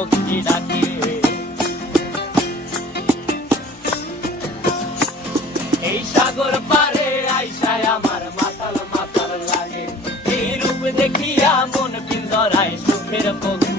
পক্ষী ডাকে। এই সাগর পারে আইসায় আমার মাতাল মাতাল লাগে, এই রূপ দেখিয়া মন পিঞ্জরায় সুখের পক্ষী